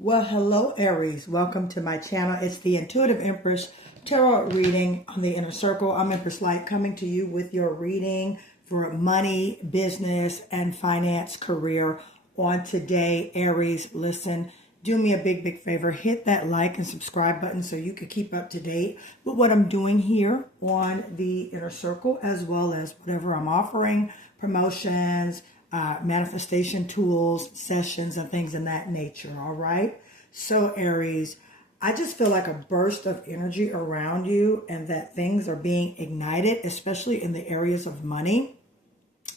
Well, hello, Aries. Welcome to my channel. It's the Intuitive Empress Tarot reading on the Inner Circle. I'm Empress Light coming to you with your reading for money, business, and finance career on today. Aries, listen, do me a big favor. Hit that like and subscribe button so you can keep up to date with what I'm doing here on the Inner Circle, as well as whatever I'm offering, promotions, manifestation tools, sessions, and things in that nature. All right. So Aries, I just feel like a burst of energy around you and that things are being ignited, especially in the areas of money.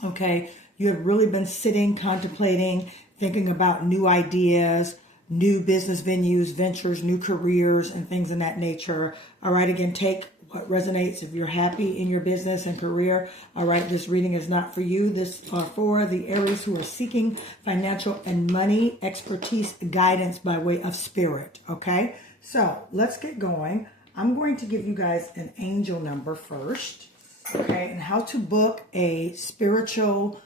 Okay. You have really been sitting, contemplating, thinking about new ideas, new business venues, ventures, new careers, and things in that nature. All right. Again, take what resonates if you're happy in your business and career. All right, this reading is not for you. This is for the Aries who are seeking financial and money expertise, guidance by way of spirit. Okay, so let's get going. I'm going to give you guys an angel number first. Okay, and how to book a spiritual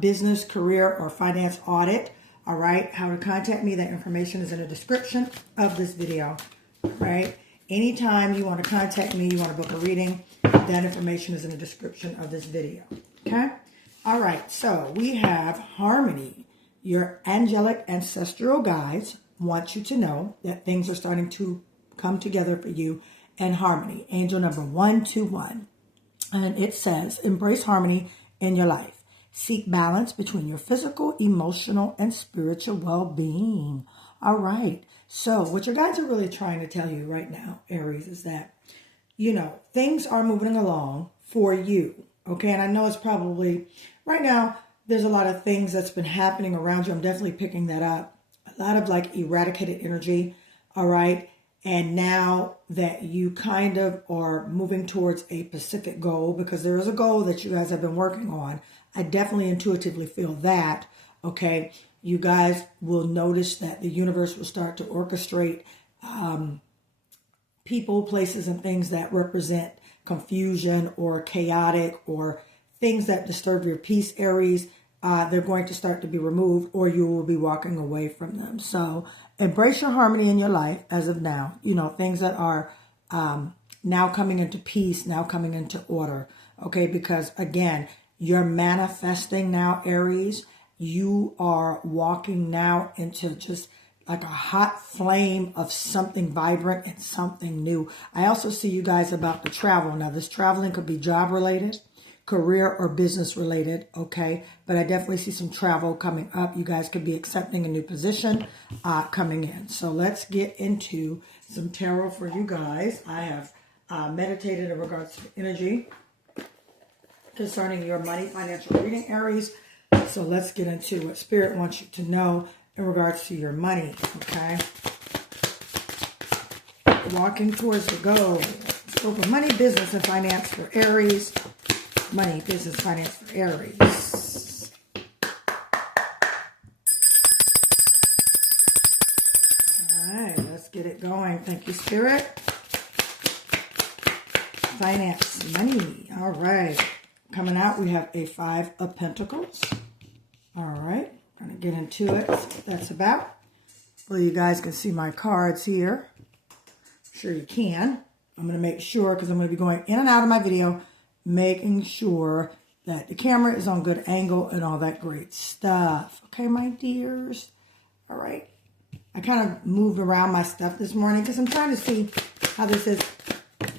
business, career, or finance audit. All right, how to contact me. That information is in the description of this video. All right. Anytime you want to contact me, you want to book a reading, that information is in the description of this video. Okay? All right. So we have Harmony. Your angelic ancestral guides want you to know that things are starting to come together for you and harmony. Angel number 121. And it says, embrace harmony in your life. Seek balance between your physical, emotional, and spiritual well-being. All right. So what your guides are really trying to tell you right now, Aries, is that, things are moving along for you. Okay. And I know it's probably right now, there's a lot of things that's been happening around you. I'm definitely picking that up. A lot of like eradicated energy. All right. And now that you kind of are moving towards a specific goal, because there is a goal that you guys have been working on. I definitely intuitively feel that. Okay. You guys will notice that the universe will start to orchestrate people, places, and things that represent confusion or chaotic or things that disturb your peace, Aries. They're going to start to be removed, or you will be walking away from them. So embrace your harmony in your life as of now. Things that are now coming into peace, now coming into order. Okay, because again, you're manifesting now, Aries. You are walking now into just like a hot flame of something vibrant and something new. I also see you guys about to travel. Now, this traveling could be job related, career or business related, okay? But I definitely see some travel coming up. You guys could be accepting a new position coming in. So let's get into some tarot for you guys. I have meditated in regards to energy concerning your money financial reading, Aries. So let's get into what Spirit wants you to know in regards to your money, okay? Walking towards the goal. So for money, business, and finance for Aries. Money, business, finance for Aries. All right, let's get it going. Thank you, Spirit. Finance, money. All right. Coming out, we have a 5 of Pentacles. All right, going to get into it. See what that's about. Well, you guys can see my cards here. I'm sure you can. I'm going to make sure, because I'm going to be going in and out of my video, making sure that the camera is on good angle and all that great stuff. Okay, my dears. All right. I kind of moved around my stuff this morning because I'm trying to see how this is.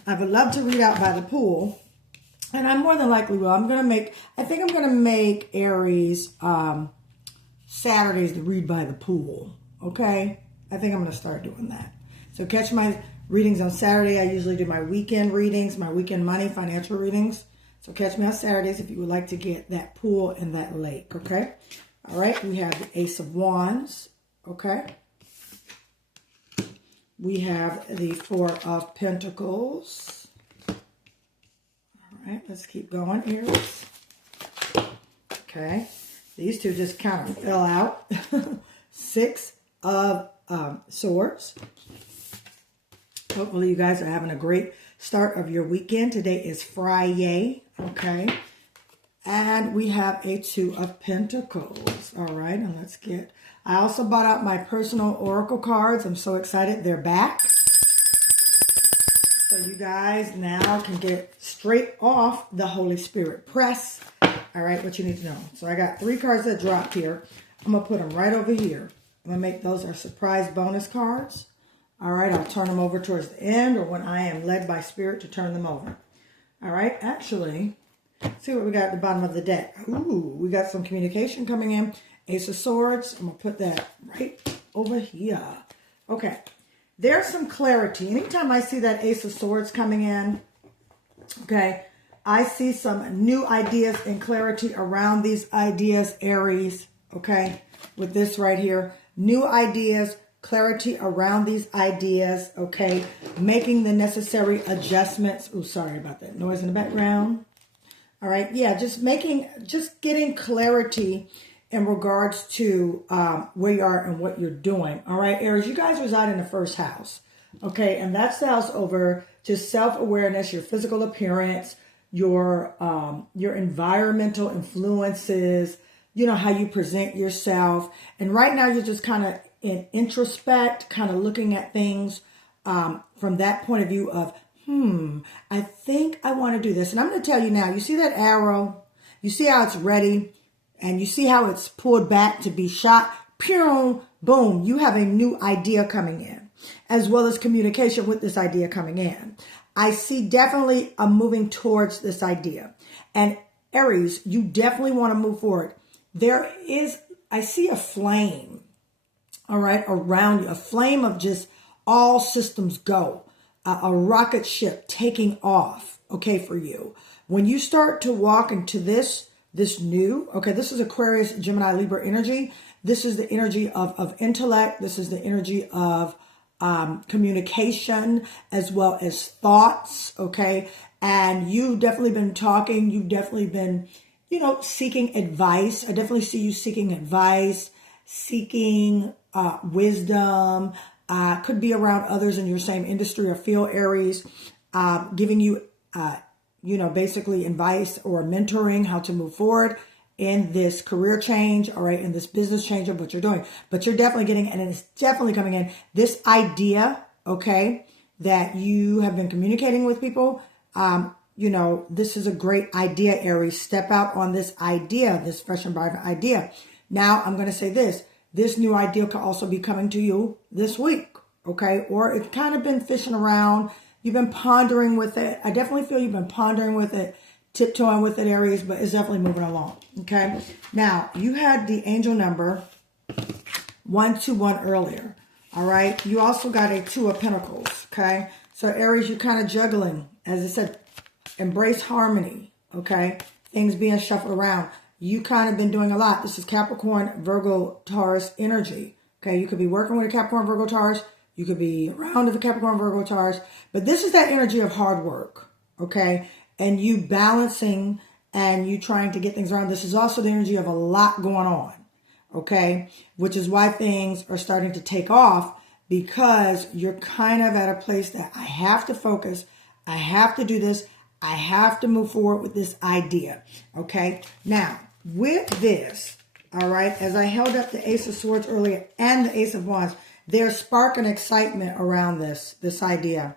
I would love to read out by the pool. And I more than likely will. I think I'm going to make Aries Saturdays to read by the pool. Okay? I think I'm going to start doing that. So catch my readings on Saturday. I usually do my weekend readings, my weekend money, financial readings. So catch me on Saturdays if you would like to get that pool and that lake. Okay? All right. We have the Ace of Wands. Okay? We have the 4 of Pentacles. All right, let's keep going here. Okay, these two just kind of fell out. 6 of Swords. Hopefully you guys are having a great start of your weekend. Today is Friday, okay? And we have a Two of Pentacles. All right, and let's get... I also bought out my personal oracle cards. I'm so excited. They're back. So you guys now can get straight off the Holy Spirit press. All right, what you need to know. So I got 3 cards that dropped here. I'm going to put them right over here. I'm going to make those our surprise bonus cards. All right, I'll turn them over towards the end or when I am led by Spirit to turn them over. All right, actually, see what we got at the bottom of the deck. Ooh, we got some communication coming in. Ace of Swords. I'm going to put that right over here. Okay, there's some clarity. Anytime I see that Ace of Swords coming in, okay, I see some new ideas and clarity around these ideas, Aries, okay, with this right here. New ideas, clarity around these ideas, okay, making the necessary adjustments. Oh, sorry about that noise in the background. All right, yeah, just getting clarity in regards to where you are and what you're doing. All right, Aries, you guys reside in the first house, okay, and that's the house over just self-awareness, your physical appearance, your environmental influences, you know, how you present yourself. And right now you're just kind of in introspect, kind of looking at things from that point of view of, I think I want to do this. And I'm going to tell you now, you see that arrow? You see how it's ready? And you see how it's pulled back to be shot? Pew, boom, you have a new idea coming in, as well as communication with this idea coming in. I see definitely a moving towards this idea. And Aries, you definitely want to move forward. I see a flame, all right, around you, a flame of just all systems go, a rocket ship taking off, okay, for you. When you start to walk into this new, okay, this is Aquarius, Gemini, Libra energy. This is the energy of intellect. This is the energy of communication as well as thoughts, okay? And you've definitely been talking. You've definitely been, you know, seeking advice. I definitely see you seeking advice, seeking wisdom. Could be around others in your same industry or field, Aries, giving you, you know, basically advice or mentoring how to move forward in this career change, all right, in this business change of what you're doing. But you're definitely getting, and it's definitely coming in, this idea, okay, that you have been communicating with people. You know, this is a great idea, Aries. Step out on this idea, this fresh and vibrant idea. Now, I'm going to say this new idea could also be coming to you this week, okay? Or it's kind of been fishing around. You've been pondering with it. I definitely feel you've been pondering with it, tiptoeing with it, Aries, but it's definitely moving along, okay? Now, you had the angel number 121 earlier, all right? You also got a 2 of Pentacles, okay? So, Aries, you're kind of juggling. As I said, embrace harmony, okay? Things being shuffled around. You kind of been doing a lot. This is Capricorn, Virgo, Taurus energy, okay? You could be working with a Capricorn, Virgo, Taurus. You could be around with a Capricorn, Virgo, Taurus. But this is that energy of hard work, okay? And you balancing and you trying to get things around. This is also the energy of a lot going on, okay? Which is why things are starting to take off, because you're kind of at a place that I have to focus. I have to do this. I have to move forward with this idea, okay? Now, with this, all right, as I held up the Ace of Swords earlier and the Ace of Wands, there's spark and excitement around this idea.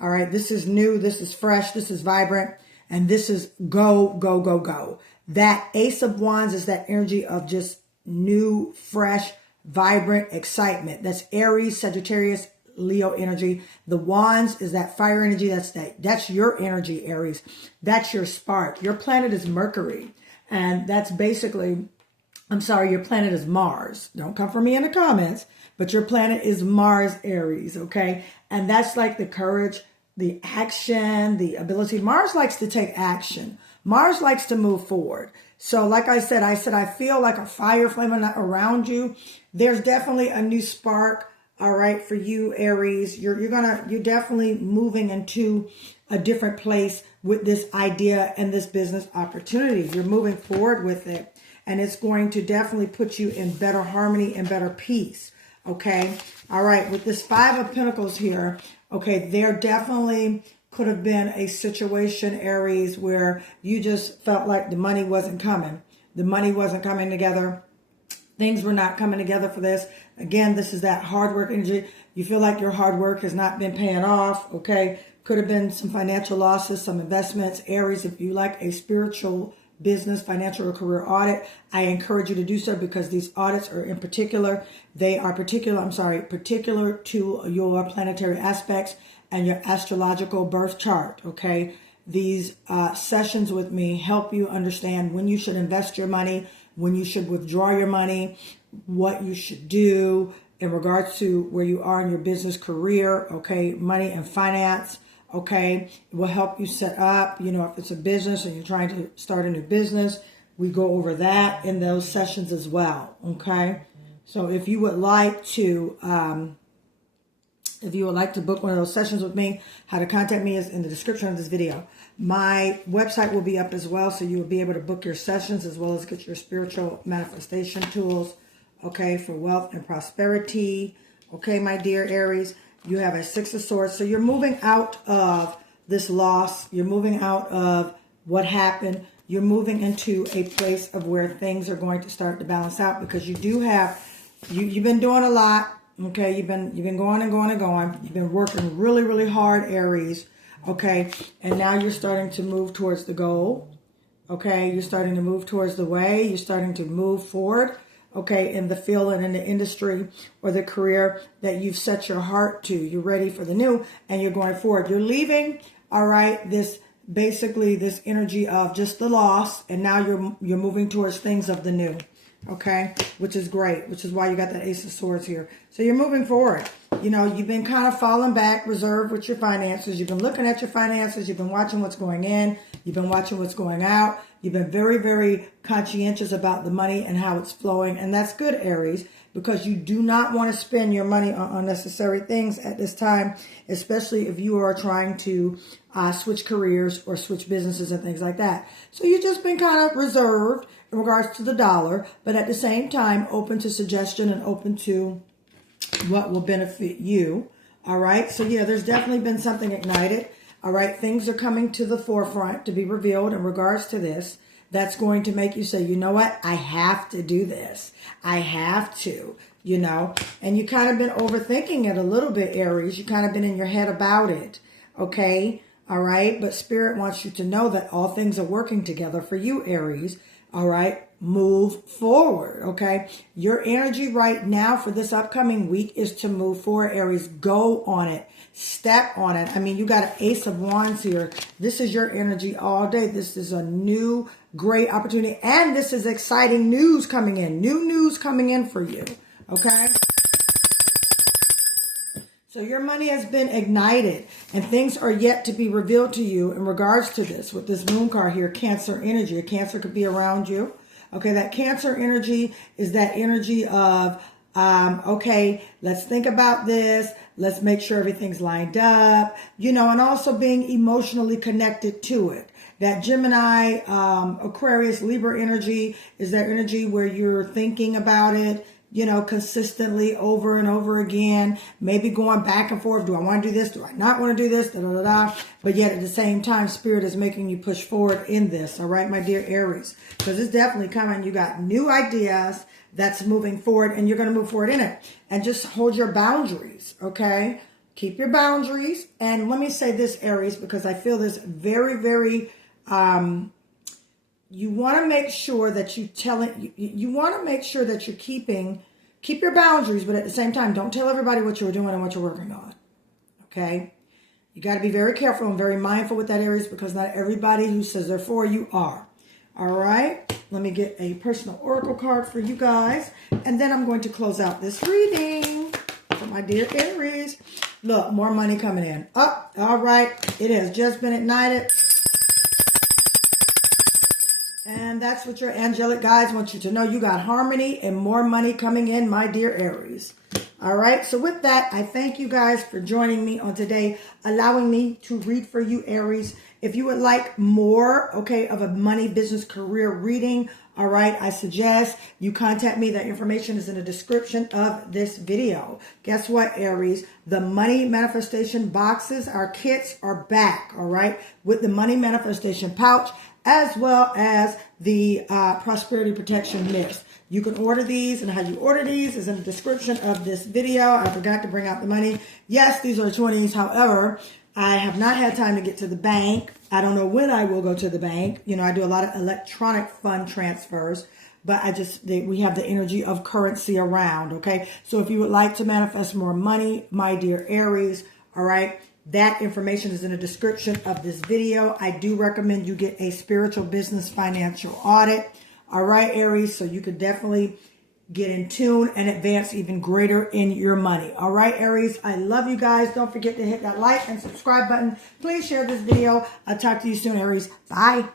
All right, this is new, this is fresh, this is vibrant, and this is go, go, go, go. That Ace of Wands is that energy of just new, fresh, vibrant excitement. That's Aries, Sagittarius, Leo energy. The Wands is that fire energy. That's your energy, Aries. That's your spark. Your planet is Mercury. And that's basically, I'm sorry, your planet is Mars. Don't come for me in the comments, but your planet is Mars, Aries, okay? And that's like the courage, the action, the ability. Mars likes to take action. Mars likes to move forward. So like I said, I feel like a fire flame around you. There's definitely a new spark, all right, for you, Aries. You're definitely moving into a different place with this idea and this business opportunity. You're moving forward with it, and it's going to definitely put you in better harmony and better peace, okay? All right, with this 5 of Pentacles here, okay, they're definitely could have been a situation, Aries, where you just felt like the money wasn't coming. The money wasn't coming together. Things were not coming together for this. Again, this is that hard work energy. You feel like your hard work has not been paying off, okay? Could have been some financial losses, some investments. Aries, if you like a spiritual business, financial, or career audit, I encourage you to do so, because these audits are in particular, they are particular to your planetary aspects and your astrological birth chart, okay? These sessions with me help you understand when you should invest your money, when you should withdraw your money, what you should do in regards to where you are in your business career, okay? Money and finance, okay? It will help you set up, if it's a business and you're trying to start a new business, we go over that in those sessions as well, okay? So if you would like to book one of those sessions with me, how to contact me is in the description of this video. My website will be up as well, so you will be able to book your sessions as well as get your spiritual manifestation tools, okay, for wealth and prosperity. Okay, my dear Aries, you have a Six of Swords. So you're moving out of this loss. You're moving out of what happened. You're moving into a place of where things are going to start to balance out, because you do have, you've been doing a lot. Okay, you've been going and going and going. You've been working really, really hard, Aries. Okay, and now you're starting to move towards the goal. Okay, you're starting to move towards the way. You're starting to move forward. Okay, in the field and in the industry or the career that you've set your heart to. You're ready for the new and you're going forward. You're leaving, all right, this energy of just the loss, and now you're moving towards things of the new. Okay, which is great, which is why you got that Ace of Swords here. So you're moving forward. You've been kind of falling back, reserved with your finances. You've been looking at your finances. You've been watching what's going in. You've been watching what's going out. You've been very, very conscientious about the money and how it's flowing. And that's good, Aries, because you do not want to spend your money on unnecessary things at this time, especially if you are trying to switch careers or switch businesses and things like that. So you've just been kind of reserved in regards to the dollar, but at the same time, open to suggestion and open to what will benefit you. All right. So yeah, there's definitely been something ignited. All right. Things are coming to the forefront to be revealed in regards to this. That's going to make you say, you know what? I have to do this. I have to, and you kind of been overthinking it a little bit, Aries. You kind of been in your head about it. Okay. All right. But Spirit wants you to know that all things are working together for you, Aries. All right. Move forward. Okay. Your energy right now for this upcoming week is to move forward, Aries. Go on it. Step on it. I mean, you got an Ace of Wands here. This is your energy all day. This is a new great opportunity. And this is exciting news coming in. New news coming in for you. Okay. So your money has been ignited and things are yet to be revealed to you in regards to this. With this moon card here, Cancer energy. A Cancer could be around you. Okay, that Cancer energy is that energy of, okay, let's think about this. Let's make sure everything's lined up, and also being emotionally connected to it. That Gemini, Aquarius, Libra energy is that energy where you're thinking about it, consistently over and over again, maybe going back and forth. Do I want to do this? Do I not want to do this? Da, da, da, da. But yet at the same time, Spirit is making you push forward in this. All right, my dear Aries, because it's definitely coming. You got new ideas that's moving forward and you're going to move forward in it, and just hold your boundaries. Okay. Keep your boundaries. And let me say this, Aries, because I feel this very, very, you want to make sure that you want to make sure that you're keep your boundaries, but at the same time, don't tell everybody what you're doing and what you're working on. Okay. You got to be very careful and very mindful with that, Aries, because not everybody who says they're for you are. All right. Let me get a personal oracle card for you guys. And then I'm going to close out this reading for my dear Aries. Look, more money coming in. Oh, all right. It has just been ignited. And that's what your angelic guides want you to know. You got harmony and more money coming in, my dear Aries. All right. So with that, I thank you guys for joining me on today, allowing me to read for you, Aries. If you would like more, okay, of a money, business, career reading, all right, I suggest you contact me. That information is in the description of this video. Guess what, Aries? The money manifestation boxes, our kits are back, all right, with the money manifestation pouch, as well as the prosperity protection mist. You can order these, and how you order these is in the description of this video. I forgot to bring out the money. Yes, these are 20s. However, I have not had time to get to the bank. I don't know when I will go to the bank. You know, I do a lot of electronic fund transfers, but we have the energy of currency around, okay? So if you would like to manifest more money, my dear Aries, all right, that information is in the description of this video. I do recommend you get a spiritual business financial audit, all right, Aries, so you could definitely get in tune and advance even greater in your money. All right, Aries, I love you guys. Don't forget to hit that like and subscribe button. Please share this video. I'll talk to you soon, Aries. Bye.